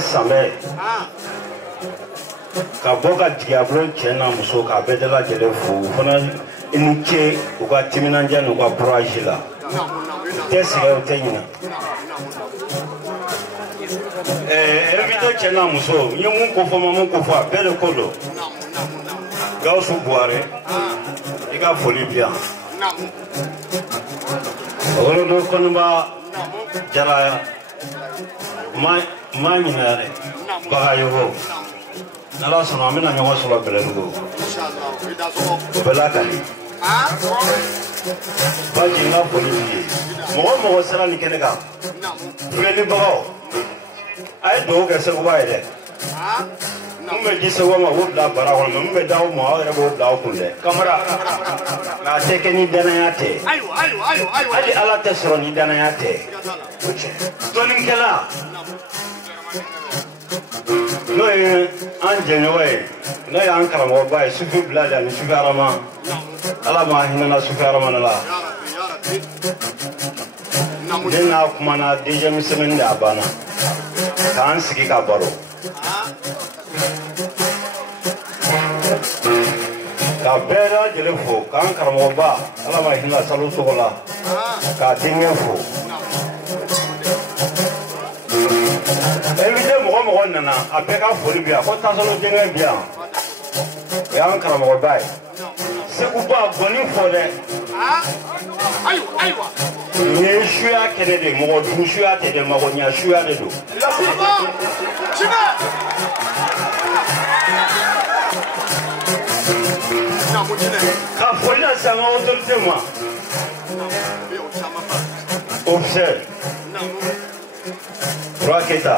Samé Kaboga Diablo Chena Musoka Bedela Telefu Fona Inuche Uga Timinanja Nuga Brajila Tesiga Tenina Evito Chena Muso Yamunko Fomamunko Bede Kodo Gausu Buare Iga Folibia Olodo Konumba Jara Manyare Bagayo Nala Sonamina Yosula Belengo Belakali Bajina Police Momo was selling Kenega Really Bao I do get so wide. This woman would love Barawan, remember down more about Laukule. Camera, I take any Danayate. I did Alateson Danayate. Stoning Kela. No, Angel way. No, Uncle will buy Sufi blood and Sugarama. Alama Hina Sugaramana. Then now, Mana, Dijam Semenda Abana. Can't see Kabaro. Kabera jelefo kan karamoba ala ma hina salu sokola ka dingefo evite mo nana apeka fori bia ko tasolo dinga bia ya karamoba se ku ba boni fode ayo ni shua kenede mo du shua tede ma wonya shua de do Kafola sama autorité moi. Observe. Raketa.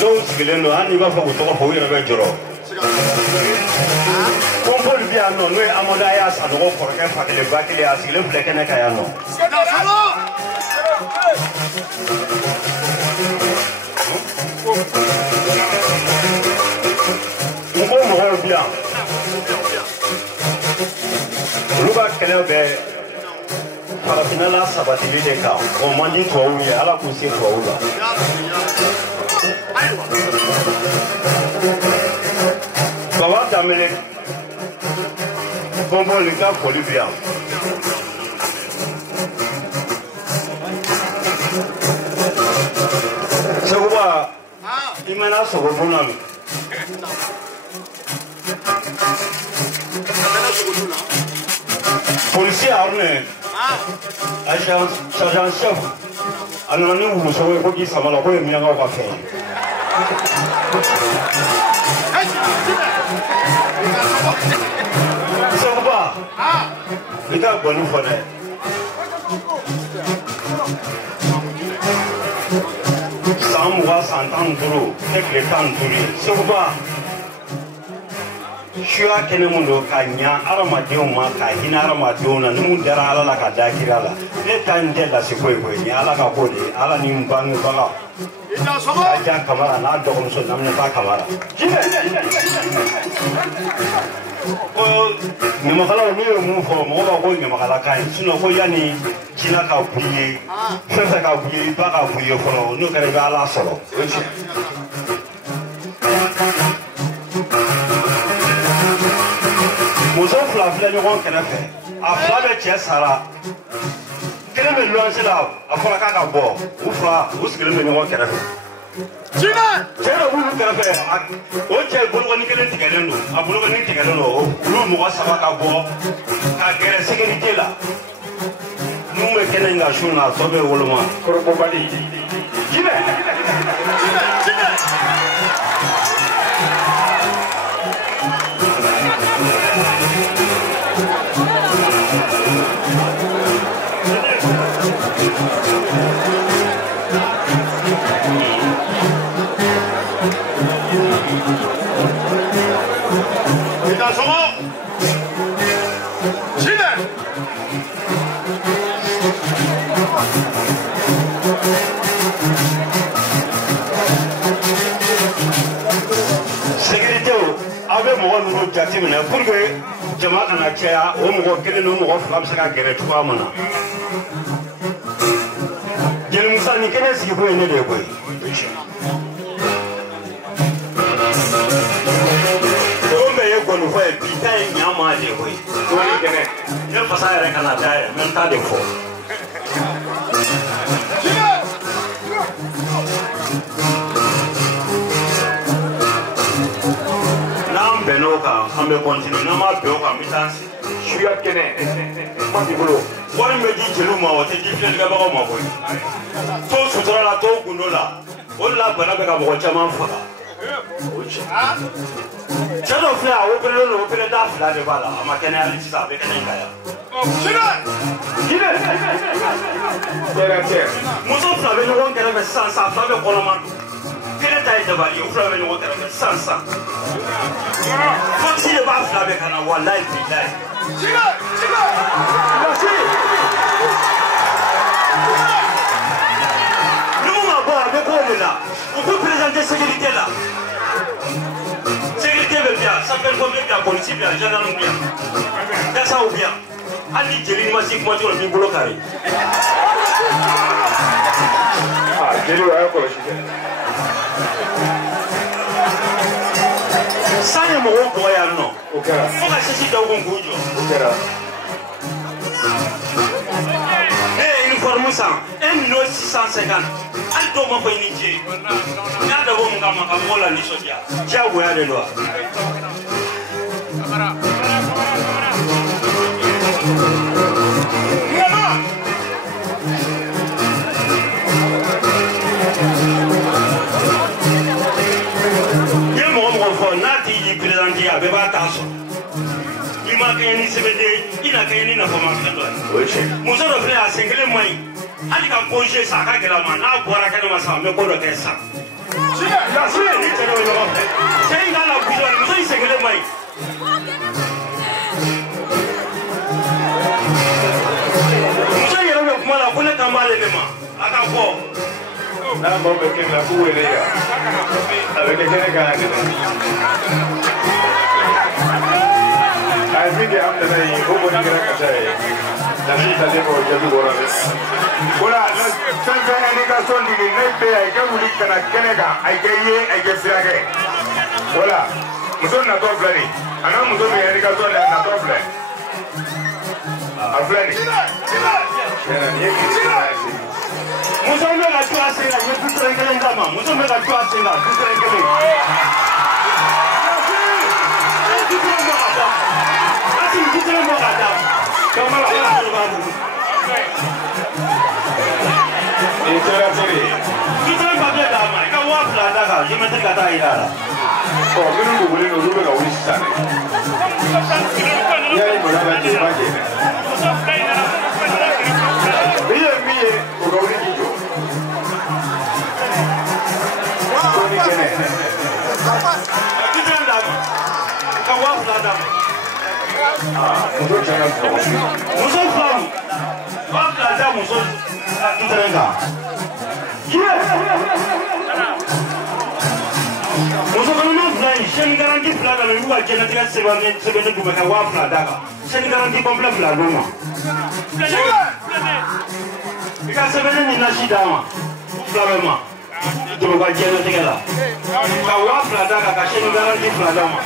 Donc Gileno ani va faire autant pour y joro. Compol bien non, nous amodaya ça doit pour qu'un fa le bac il est assis le flèque na kayano. Bien. Luba Kelebe Parafinala Sabatili de Cow, or Mandi to Ala Kusi for Ula. Baba Tamil Combolika Polivia. So, Imana Sobunami. Policier Arne, sergent chef, anonyme vous savez quoi qui s'en va la rue et bien on va faire. Ça va? Les gars, bonne nous fallait. Sans moi, s'entendre trop, avec les temps tout. Ça va? Shua Kenemundo Kanya, Aramadioma, Kahina Aramadona, Numundera Ala Kadakirala. Let time tell us a way, Alaka Bodi, Alanim Banu Bala. Aja Kamara, not Domso, Namaka Kamara. Nimakala will move for more going Makalakai, Sunokoyani, Chinaka Puyi, Sensaka Puyi, Baka Puyo for Nukarala Solo. Moussa la fleur du rond qu'elle a fait. A fleur de Tiesara. Quel est le loger là? A fleur à bord. Ou fleur, où est-ce que le numéro qu'elle a fait? Tina! Tiens, vous qu'elle a fait. Au tel boulot ni qu'elle est tigaleno. A boulot ni tigaleno. L'homme va savoir qu'à bord. À guerre sécurité là. Nous me connaissons la chose là. Sauver au loin. Corobali. Tina! Tina! Sécurité, avec moi, nous jattimons pour que Jama Anakia, au Moko, quel est le nom of Lamsaka Gere Tuamana. Jelmusani Kenes, you go in the way. Going to wear Pita Yama de way. No Pasaya Canada, Mentade for. Now Benoka, I'm going to continue. No more Bioka, suis à Kene. Moi, du boulot. Moi, je me dis que l'homme a été difficile de gabaron, moi. Tout ce temps là, tout le monde là. On l'a pas avec un bon chaman. Je dois faire au père d'Af là de Vala, à ma canne à l'issue avec un gars. Nous sommes avec le monde qui avait 100 avec Roland. Quel est ta valeur? Vous avez le monde qui avait 100. Faut qu'il ne va pas avec un wall live. Merci. Nous avons avec vous là. On peut présenter sécurité là. Sécurité veut bien, ça fait combien bien, policier bien, gendarme bien. C'est ça ou bien. Ali Jelly Massif, moi tu le boulot carré. Ah, Jelly va encore. Ça y est, mon gros voyage, non. Ok. Faut que je dans mon goût. Ok. Eh, uniforme ça, 1 650. Al to mo koy ni ci ya da bo ngam ka mo la ni so dia ja wo ya de lo ye mo fo na ti di président ya be ba ta so ni ma ke ni sebede ina ke ni na fo ma ka do mo so do fle a sengele mai ali ka congé ça ka gela ma na bora ka ma sa me ko do ke sa ya si ni te do yo sai ga la bido ni so sengele mai so yero me kuma la ko ne tambale ne ma aka ko na mo be ke la ku we ya avec les Sénégalais ai vidi am da yi ko mo ni ka sai la vita de mo je du voilà sen fe éducation digi ne be ay ke wuli kana kenega ay ke ye ay ke sirage voilà muso na to flani ana muso be éducation na to flani a flani muso me la tu asira ye tu trengele ngama muso me la tu asira tu trengele je me trika ta ira la oh minu du bule no du ga wuri sane ya ni mo la ba ji ba je miye o ga wuri jo ko ni kene kita nda ka wa fla da muso chana muso flam wa fla da muso ntenga muso kana fla shen garanti fla da lu ga jena tiga sebane du ka wa fla da ka shen garanti complet fla do ma ka sebane ni na shi da ma fla be ma to ga jena tiga la ka wa fla da ka shen garanti fla da ma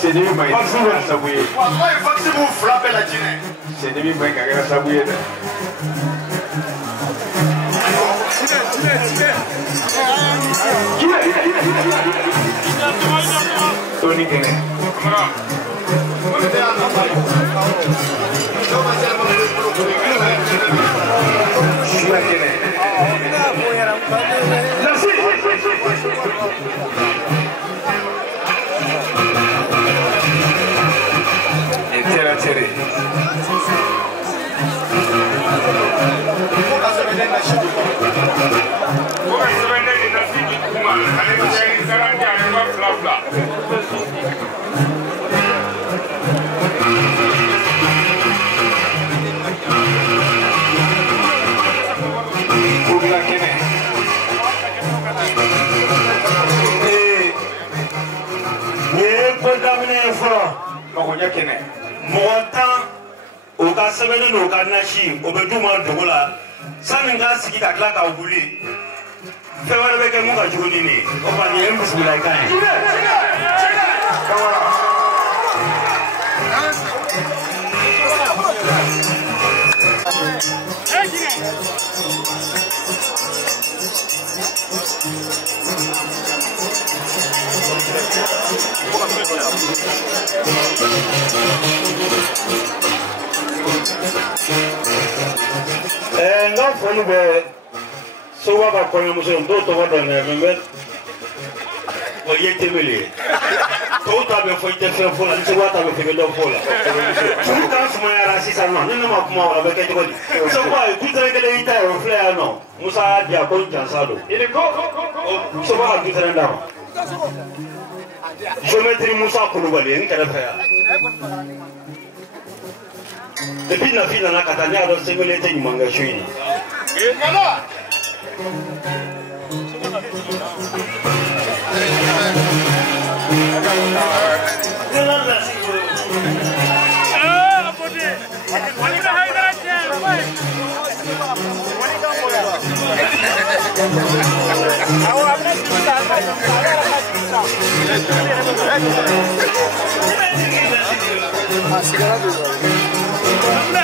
c'est ni mai sabuye wallahi faxi bu fla be la jine c'est ni mai ka ga sabuye da Tony Kene. Shula Kene. Etera Tere. Motan o ka sɛbɛnni n'o ka nasi o bɛ d'u ma dogo la sanni ka sigi ka tila ka wuli fɛn wɛrɛ bɛ kɛ mun ka jugu ni nin ye o kɔni ye n bisimila i kan ye. fɔli bɛ soba ka kɔɲɔmuso dɔw tɔgɔ dɔn dɛ mɛ o ye temele ye tɔw ta bɛ fɔ i tɛ fɛn fɔ la ni soba ta bɛ fɔ i bɛ dɔ fɔ la furu kan sumayara sisan nɔ ni ne ma kuma o la bɛ kɛ cogo di soba ye dutɛrɛ kelen y'i ta ye o filɛ yan nɔ Musa y'a di yan ko jansa don soba ka dutɛrɛ d'a ma géométrie Musa Kulubali n kɛrɛfɛ yan depuis Nafi nana ka taa ne y'a dɔn Sembele tɛ ɲuman kɛ su in na Así que